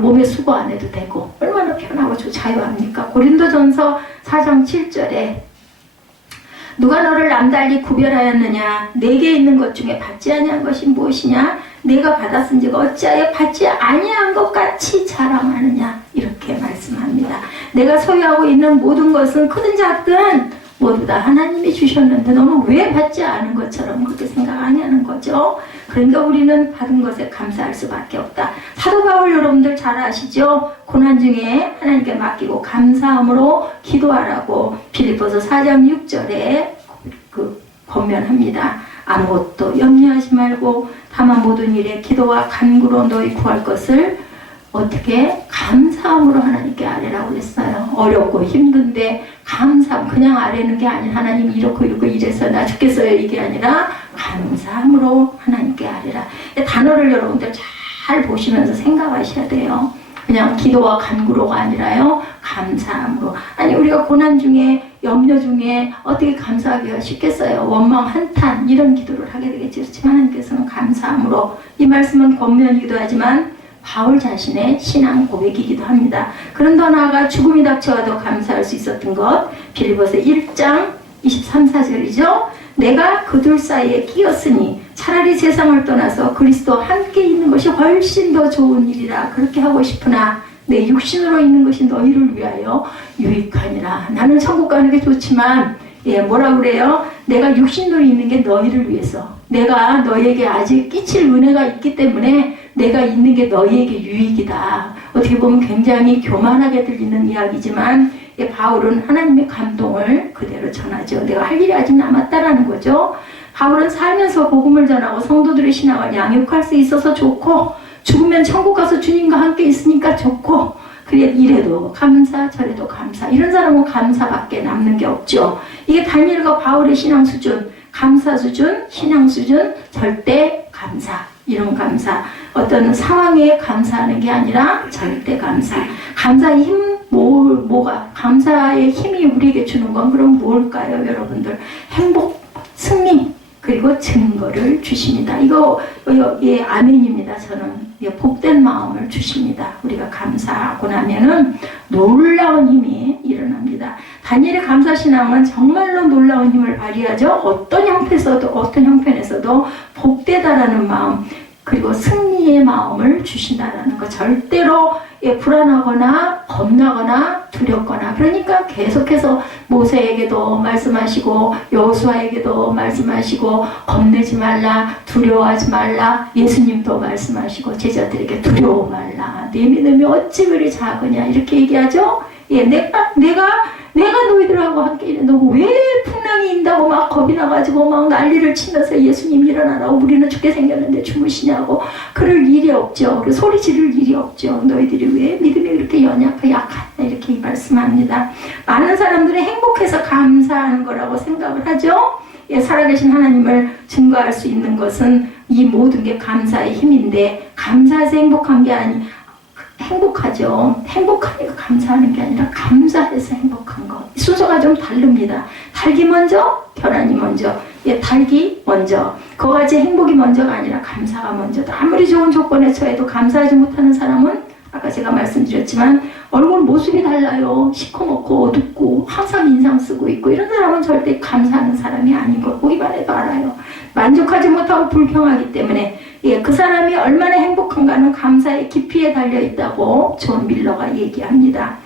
몸에 수고 안 해도 되고, 얼마나 편하고 자유합니까? 고린도전서 4장 7절에 누가 너를 남달리 구별하였느냐? 내게 있는 것 중에 받지 아니한 것이 무엇이냐? 내가 받았은즉 어찌하여 받지 아니한 것 같이 자랑하느냐? 이렇게 말씀합니다. 내가 소유하고 있는 모든 것은 크든 작든 모두 다 하나님이 주셨는데 너는 왜 받지 않은 것처럼 그렇게 생각 안 하는 거죠? 그러니까 우리는 받은 것에 감사할 수밖에 없다. 사도 바울 여러분들 잘 아시죠? 고난 중에 하나님께 맡기고 감사함으로 기도하라고 빌립보서 4장 6절에 권면합니다. 아무것도 염려하지 말고 다만 모든 일에 기도와 간구로 너희 구할 것을 어떻게? 감사함으로 하나님께 아뢰라고 했어요. 어렵고 힘든데 감사함, 그냥 아뢰는 게 아니라 하나님 이렇고 이래서 나 죽겠어요 이게 아니라 감사함으로 하나님께 아뢰라. 단어를 여러분들 잘 보시면서 생각하셔야 돼요. 그냥 기도와 간구로가 아니라요, 감사함으로. 아니, 우리가 고난 중에, 염려 중에 어떻게 감사하기가 쉽겠어요? 원망, 한탄 이런 기도를 하게 되겠죠. 그렇지만 하나님께서는 감사함으로. 이 말씀은 권면이기도 하지만 바울 자신의 신앙 고백이기도 합니다. 그런 더 나아가 죽음이 닥쳐와도 감사할 수 있었던 것, 빌립보서 1장 23, 4절이죠. 내가 그 둘 사이에 끼었으니 차라리 세상을 떠나서 그리스도와 함께 있는 것이 훨씬 더 좋은 일이라. 그렇게 하고 싶으나 내 육신으로 있는 것이 너희를 위하여 유익하니라. 나는 천국 가는 게 좋지만, 예, 뭐라 그래요? 내가 육신으로 있는 게 너희를 위해서. 내가 너희에게 아직 끼칠 은혜가 있기 때문에 내가 있는 게 너희에게 유익이다. 어떻게 보면 굉장히 교만하게 들리는 이야기지만, 예, 바울은 하나님의 감동을 그대로 전하죠. 내가 할 일이 아직 남았다라는 거죠. 바울은 살면서 복음을 전하고 성도들의 신앙을 양육할 수 있어서 좋고, 죽으면 천국 가서 주님과 함께 있으니까 좋고, 그래 이래도 감사 저래도 감사. 이런 사람은 감사밖에 남는 게 없죠. 이게 다니엘과 바울의 신앙 수준, 감사 수준, 신앙 수준, 절대 감사. 이런 감사, 어떤 상황에 감사하는 게 아니라 절대 감사. 감사의 힘, 뭐가? 감사의 힘이 우리에게 주는 건 그럼 뭘까요, 여러분들? 행복, 승리, 그리고 증거를 주십니다. 이거, 예, 아멘입니다. 저는. 예, 복된 마음을 주십니다. 우리가 감사하고 나면은 놀라운 힘이 일어납니다. 다니엘의 감사신앙은 정말로 놀라운 힘을 발휘하죠. 어떤 형편에서도 복되다라는 마음, 그리고 승리의 마음을 주신다라는 거. 절대로, 예, 불안하거나 겁나거나 두렵거나. 그러니까 계속해서 모세에게도 말씀하시고 여호수아에게도 말씀하시고 겁내지 말라, 두려워하지 말라. 예수님도 말씀하시고 제자들에게 두려워 말라. 네 믿음이 어찌 그리 작으냐 이렇게 얘기하죠. 예, 내가 내가 너희들하고 함께 있는데 왜 풍랑이 인다고 막 겁이 나가지고 막 난리를 치면서 예수님 일어나라고 우리는 죽게 생겼는데 주무시냐고 그럴 일이 없죠. 소리 지를 일이 없죠. 너희들이 왜 믿음이 그렇게 연약하고 약하냐 이렇게 말씀합니다. 많은 사람들은 행복해서 감사하는 거라고 생각을 하죠. 예, 살아계신 하나님을 증거할 수 있는 것은 이 모든 게 감사의 힘인데 감사해서 행복한 게 아니 행복하죠. 행복하니까 감사하는 게 아니라 감사해서 행복한 것. 순서가 좀 다릅니다. 달기 먼저, 계란이 먼저. 예, 달기 먼저. 그거같이 행복이 먼저가 아니라 감사가 먼저다. 아무리 좋은 조건에 처해도 감사하지 못하는 사람은 아까 제가 말씀드렸지만 얼굴 모습이 달라요. 시커멓고 어둡고 항상 인상 쓰고 있고 이런 사람은 절대 감사하는 사람이 아닌 걸 보기만 해도 알아요. 만족하지 못하고 불평하기 때문에 예, 그 사람이 얼마나 행복한가는 감사의 깊이에 달려있다고 존 밀러가 얘기합니다.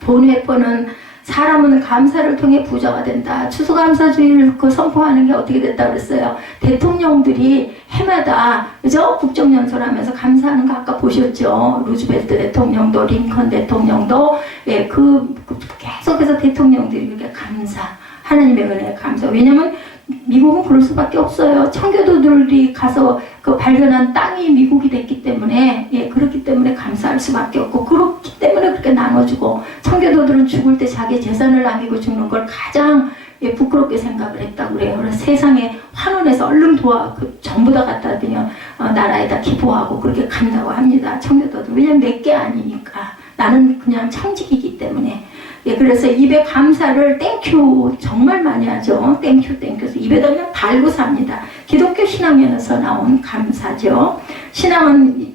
본회포는 사람은 감사를 통해 부자가 된다. 추수감사주의를 선포하는 게 어떻게 됐다 그랬어요. 대통령들이 해마다 그죠? 국정연설하면서 감사하는 거 아까 보셨죠. 루즈벨트 대통령도 링컨 대통령도 예, 계속해서 대통령들이 이렇게 감사 하나님의 은혜에 감사. 왜냐면 미국은 그럴 수밖에 없어요. 청교도들이 가서 그 발견한 땅이 미국이 됐기 때문에 예, 그렇기 때문에 감사할 수밖에 없고 그렇기 때문에 그렇게 나눠주고 청교도들은 죽을 때 자기 재산을 남기고 죽는 걸 가장 예, 부끄럽게 생각을 했다고 그래요. 그래서 세상에 환원해서 얼른 전부 다 갖다 드리면 나라에다 기부하고 그렇게 간다고 합니다. 청교도들. 왜냐면 내게 아니니까. 나는 그냥 청직이기 때문에. 예, 그래서 입에 감사를 땡큐 정말 많이 하죠. 땡큐 그래서 입에다 그냥 달고 삽니다. 기독교 신앙에서 나온 감사죠. 신앙은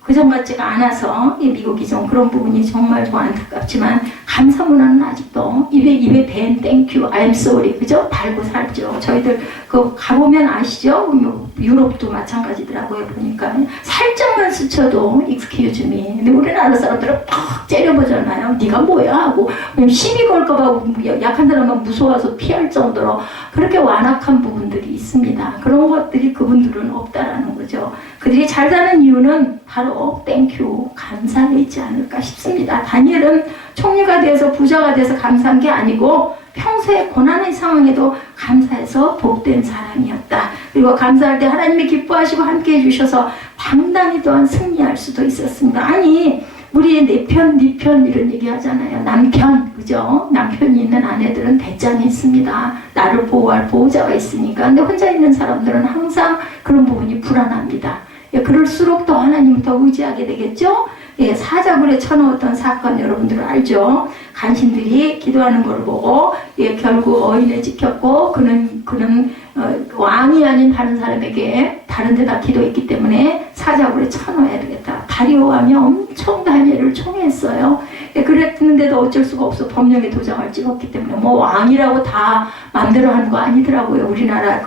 그전 같지가 않아서 미국이 좀 그런 부분이 정말 좀 안타깝지만 감사 문화는 아직도 입에 밴 땡큐, I'm sorry 그죠? 달고 살죠. 저희들 그 가보면 아시죠? 유럽도 마찬가지더라고요. 보니까 살짝만 스쳐도 excuse me. 근데 우리나라 사람들은 팍 째려보잖아요. 네가 뭐야 하고 시비 걸까봐 약한 사람은 무서워서 피할 정도로 그렇게 완악한 부분들이 있습니다. 그런 것들이 그분들은 없다라는 거죠. 그들이 잘 사는 이유는 바로 땡큐 감사에 있지 않을까 싶습니다. 다니엘은 총리가 되어서 부자가 돼서 감사한 게 아니고 평소에 고난의 상황에도 감사해서 복된 사람이었다. 그리고 감사할 때 하나님이 기뻐하시고 함께 해주셔서 당당히 또한 승리할 수도 있었습니다. 아니 우리 내 편, 네 편 이런 얘기 하잖아요. 남편, 그죠? 남편이 있는 아내들은 배짱이 있습니다. 나를 보호할 보호자가 있으니까. 근데 혼자 있는 사람들은 항상 그런 부분이 불안합니다. 예, 그럴수록 더 하나님을 더 의지하게 되겠죠? 예, 사자굴에 쳐넣었던 사건 여러분들 알죠? 간신들이 기도하는 걸 보고 예, 결국 어인을 지켰고 그는 왕이 아닌 다른 사람에게 다른 데다 기도했기 때문에 사자굴에 쳐넣어야 되겠다. 다리오 왕이 엄청 다니엘을 총애했어요. 예, 그랬는데도 어쩔 수가 없어 법령에 도장을 찍었기 때문에 뭐 왕이라고 다 마음대로 하는 거 아니더라고요. 우리나라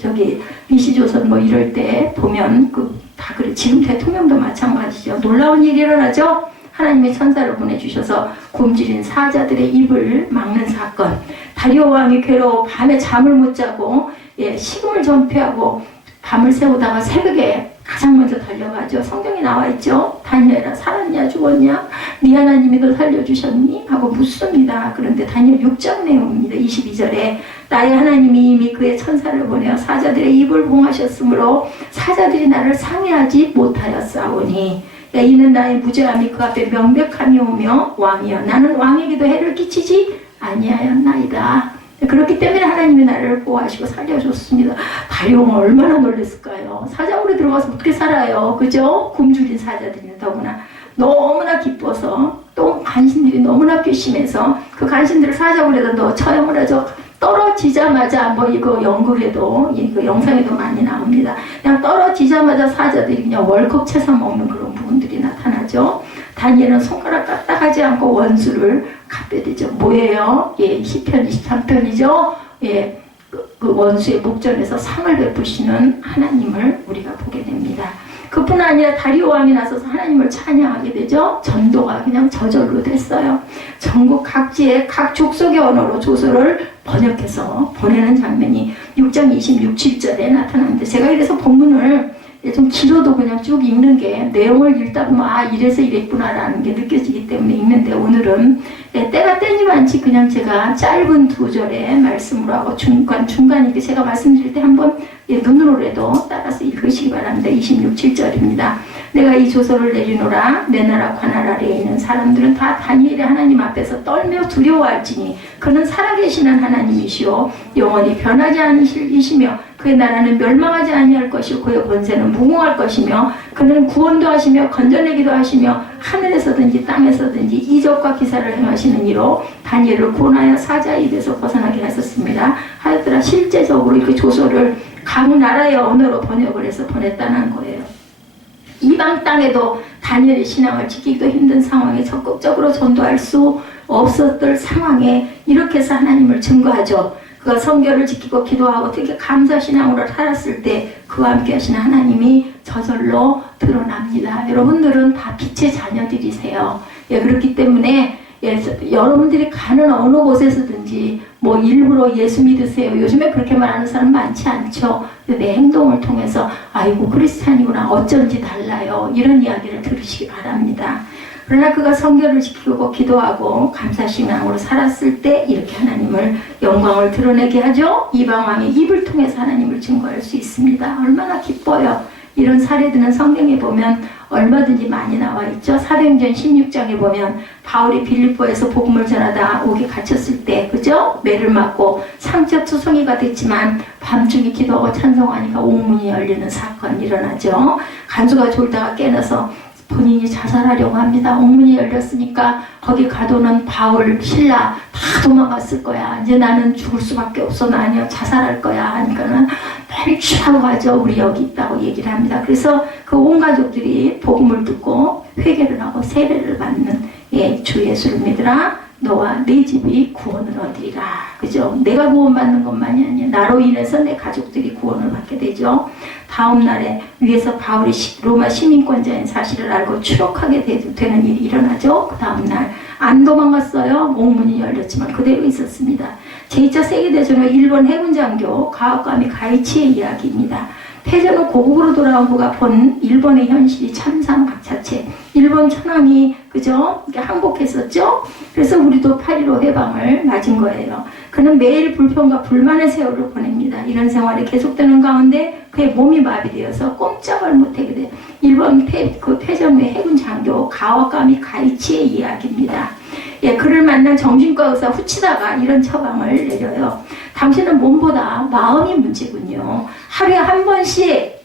저기 미시조선 뭐 이럴 때 보면 다 그래. 지금 대통령도 마찬가지죠. 놀라운 일이 일어나죠. 하나님의 천사를 보내주셔서 굶주린 사자들의 입을 막는 사건. 다리오 왕이 괴로워 밤에 잠을 못 자고 예, 식음을 전폐하고 밤을 새우다가 새벽에 가장 먼저 달려가죠. 성경에 나와 있죠. 다니엘아 살았냐 죽었냐 네 하나님이 너 살려주셨니? 하고 묻습니다. 그런데 다니엘 6장 내용입니다. 22절에 나의 하나님이 이미 그의 천사를 보내어 사자들의 입을 봉하셨으므로 사자들이 나를 상해하지 못하였사오니 이는 나의 무죄함이 그 앞에 명백함이 오며 왕이여 나는 왕에게도 해를 끼치지 아니하였나이다. 그렇기 때문에 하나님이 나를 보호하시고 살려줬습니다. 다리오는 얼마나 놀랐을까요? 사자굴에 들어가서 어떻게 살아요? 그죠? 굶주린 사자들이 더구나 너무나 기뻐서 또 간신들이 너무나 괘씸해서 그 간신들을 사자굴에다 넣어 처형을 하죠. 떨어지자마자 뭐 이거 연극에도 이거 영상에도 많이 나옵니다. 그냥 떨어지자마자 사자들이 그냥 월컵 채서 먹는 그런 부분들이 나타나죠. 다니엘은 손가락 까딱하지 않고 원수를 갚게 되죠. 뭐예요? 예, 시편 23편이죠. 예, 그 원수의 목전에서 상을 베푸시는 하나님을 우리가 보게 됩니다. 그뿐 아니라 다리오 왕이 나서서 하나님을 찬양하게 되죠. 전도가 그냥 저절로 됐어요. 전국 각지의 각 족속의 언어로 조서를 번역해서 보내는 장면이 6장 26, 7절에 나타나는데 제가 이래서 본문을 좀 길어도 그냥 쭉 읽는 게 내용을 읽다 보면 아 이래서 이랬구나라는 게 느껴지기 때문에 읽는데 오늘은 때가 때니만치 그냥 제가 짧은 2절의 말씀으로 하고 중간에 제가 말씀드릴 때 한번 눈으로라도 따라서 읽으시기 바랍니다. 26, 7절입니다. 내가 이 조서를 내리노라. 내 나라 관할 아래에 있는 사람들은 다 다니엘의 하나님 앞에서 떨며 두려워할지니 그는 살아계시는 하나님이시오 영원히 변하지 않으시며 그의 나라는 멸망하지 아니할 것이요 그의 권세는 무궁할 것이며 그는 구원도 하시며 건져내기도 하시며 하늘에서든지 땅에서든지 이적과 기사를 행하시는 이로 다니엘을 구원하여 사자의 입에서 벗어나게 하셨습니다. 하였더라. 실제적으로 이렇게 조서를 각 나라의 언어로 번역을 해서 보냈다는 거예요. 이방 땅에도 다니엘의 신앙을 지키기도 힘든 상황에 적극적으로 전도할 수 없었던 상황에 이렇게 해서 하나님을 증거하죠. 그가 성결을 지키고 기도하고 특히 감사신앙으로 살았을 때 그와 함께 하시는 하나님이 저절로 드러납니다. 여러분들은 다 빛의 자녀들이세요. 그렇기 때문에 여러분들이 가는 어느 곳에서든지 뭐 일부러 예수 믿으세요. 요즘에 그렇게 말하는 사람 많지 않죠. 내 행동을 통해서 아이고 크리스찬이구나 어쩐지 달라요. 이런 이야기를 들으시기 바랍니다. 그러나 그가 성결을 지키고 기도하고 감사신앙으로 살았을 때 이렇게 하나님을 영광을 드러내게 하죠. 이방왕의 입을 통해서 하나님을 증거할 수 있습니다. 얼마나 기뻐요. 이런 사례들은 성경에 보면 얼마든지 많이 나와 있죠. 사도행전 16장에 보면 바울이 빌립보에서 복음을 전하다 옥에 갇혔을 때 그죠? 매를 맞고 상처투성이가 됐지만 밤중에 기도하고 찬송하니까 옥문이 열리는 사건이 일어나죠. 간수가 졸다가 깨어나서 본인이 자살하려고 합니다. 옥문이 열렸으니까 거기 가둬놓은 바울, 신라 다 도망갔을 거야. 이제 나는 죽을 수밖에 없어. 나 아니야 자살할 거야 하니까는 빨리 취하고 가죠. 우리 여기 있다고 얘기를 합니다. 그래서 그 온 가족들이 복음을 듣고 회개를 하고 세례를 받는 주 예수를 믿으라. 너와 네 집이 구원을 얻으리라. 그죠? 내가 구원받는 것만이 아니야. 나로 인해서 내 가족들이 구원을 받게 되죠. 다음 날에 위에서 바울이 로마 시민권자인 사실을 알고 추록하게 되는 일이 일어나죠. 그 다음 날 안 도망갔어요. 옥문이 열렸지만 그대로 있었습니다. 제2차 세계대전 후 일본 해군 장교 가와카미 가이치의 이야기입니다. 패전 후 고국으로 돌아온 그가 본 일본의 현실이 참상박차체. 일본 천황이 그죠? 항복했었죠? 그래서 우리도 8.15 해방을 맞은 거예요. 그는 매일 불평과 불만의 세월을 보냅니다. 이런 생활이 계속되는 가운데 그의 몸이 마비되어서 꼼짝을 못하게 돼요. 일본 패전 후의 해군 장교 가와카미 가이치의 이야기입니다. 그를 만난 정신과 의사 후치다가 이런 처방을 내려요. 당신은 몸보다 마음이 문제군요. 하루에 한 번씩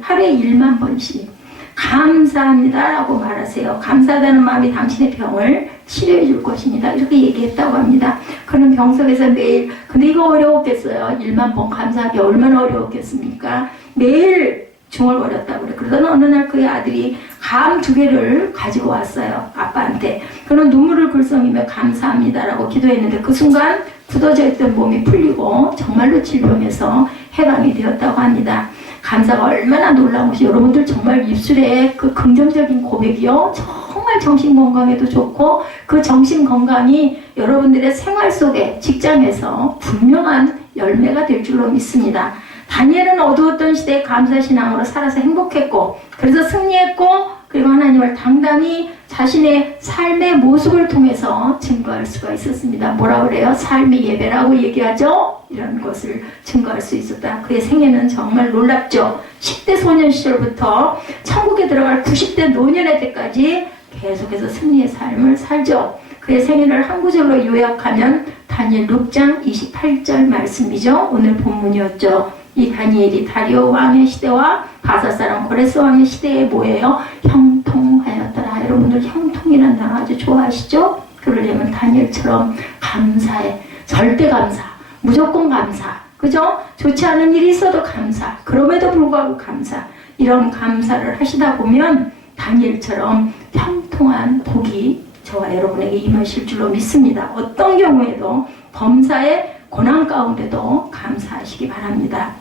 하루에 1만 번씩 감사합니다 라고 말하세요. 감사하다는 마음이 당신의 병을 치료해 줄 것입니다. 이렇게 얘기했다고 합니다. 그는 병석에서 매일 근데 이거 어려웠겠어요. 1만 번 감사하기 얼마나 어려웠겠습니까? 매일 중얼거렸다고 그래. 그러던 어느 날 그의 아들이 감 2개를 가지고 왔어요. 아빠한테. 그는 눈물을 글썽이며 감사합니다라고 기도했는데 그 순간 굳어져 있던 몸이 풀리고 정말로 질병에서 해방이 되었다고 합니다. 감사가 얼마나 놀라운 것이 여러분들 정말 입술에 그 긍정적인 고백이요. 정말 정신건강에도 좋고 그 정신건강이 여러분들의 생활 속에 직장에서 분명한 열매가 될 줄로 믿습니다. 다니엘은 어두웠던 시대에 감사신앙으로 살아서 행복했고 그래서 승리했고 그리고 하나님을 당당히 자신의 삶의 모습을 통해서 증거할 수가 있었습니다. 뭐라 그래요? 삶의 예배라고 얘기하죠? 이런 것을 증거할 수 있었다. 그의 생애는 정말 놀랍죠. 10대 소년 시절부터 천국에 들어갈 90대 노년의 때까지 계속해서 승리의 삶을 살죠. 그의 생애를 한 구절로 요약하면 다니엘 6장 28절 말씀이죠. 오늘 본문이었죠. 이 다니엘이 다리오 왕의 시대와 바사사랑 고레스 왕의 시대에 뭐예요? 형통하였더라. 여러분들 형통이라는 단어 아주 좋아하시죠? 그러려면 다니엘처럼 감사해. 절대 감사. 무조건 감사. 그죠? 좋지 않은 일이 있어도 감사. 그럼에도 불구하고 감사. 이런 감사를 하시다 보면 다니엘처럼 형통한 복이 저와 여러분에게 임하실 줄로 믿습니다. 어떤 경우에도 범사의 고난 가운데도 감사하시기 바랍니다.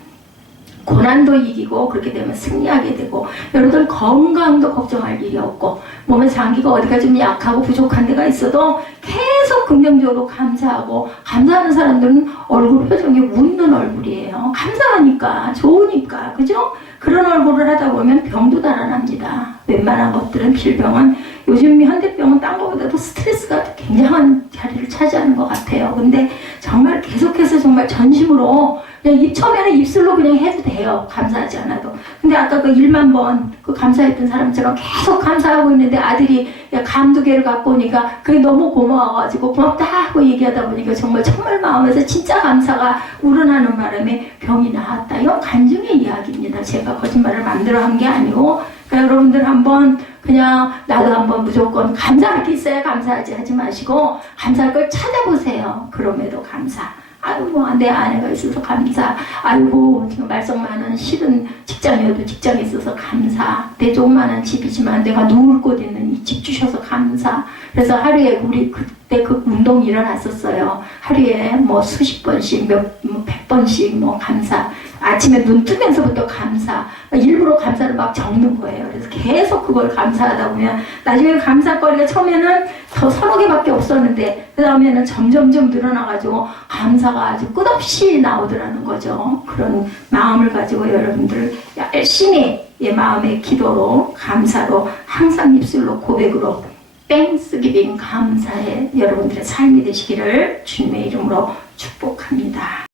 고난도 이기고 그렇게 되면 승리하게 되고 여러분 건강도 걱정할 일이 없고 몸의 장기가 어디가 좀 약하고 부족한 데가 있어도 계속 긍정적으로 감사하고 감사하는 사람들은 얼굴 표정이 웃는 얼굴이에요. 감사하니까 좋으니까 그죠? 그런 얼굴을 하다 보면 병도 달아납니다. 웬만한 것들은 질병은 요즘 현대병은 딴 것보다도 스트레스가 굉장한 자리를 차지하는 것 같아요. 근데 정말 계속해서 정말 전심으로 그냥 처음에는 입술로 그냥 해도 돼요. 감사하지 않아도. 근데 아까 그 1만 번 그 감사했던 사람처럼 계속 감사하고 있는데 아들이 감 2개를 갖고 오니까 그게 너무 고마워가지고 고맙다 하고 얘기하다 보니까 정말 마음에서 진짜 감사가 우러나는 바람에 병이 나았다. 이건 간증의 이야기입니다. 제가 거짓말을 만들어 한 게 아니고 그러니까 여러분들 한번 그냥 나도 한번 무조건 감사할 게 있어야 감사하지 하지 마시고 감사할 걸 찾아보세요. 그럼에도 감사. 아이고 내 아내가 있어서 감사. 아이고 지금 말썽 많은 싫은 직장이어도 직장에 있어서 감사. 내 조그마한 집이지만 내가 누울 곳 있는 이 집 주셔서 감사. 그래서 하루에 우리 그때 그 운동이 일어났었어요. 하루에 뭐 수십 번씩 뭐 100번씩 뭐 감사. 아침에 눈 뜨면서부터 감사. 일부러 감사를 막 적는 거예요. 그래서 계속 그걸 감사하다 보면 나중에 감사거리가 처음에는 더 3-4개밖에 없었는데 그 다음에는 점점점 늘어나가지고 감사가 아주 끝없이 나오더라는 거죠. 그런 마음을 가지고 여러분들 열심히 마음의 기도로 감사로 항상 입술로 고백으로 땡스기빙 감사의 여러분들의 삶이 되시기를 주님의 이름으로 축복합니다.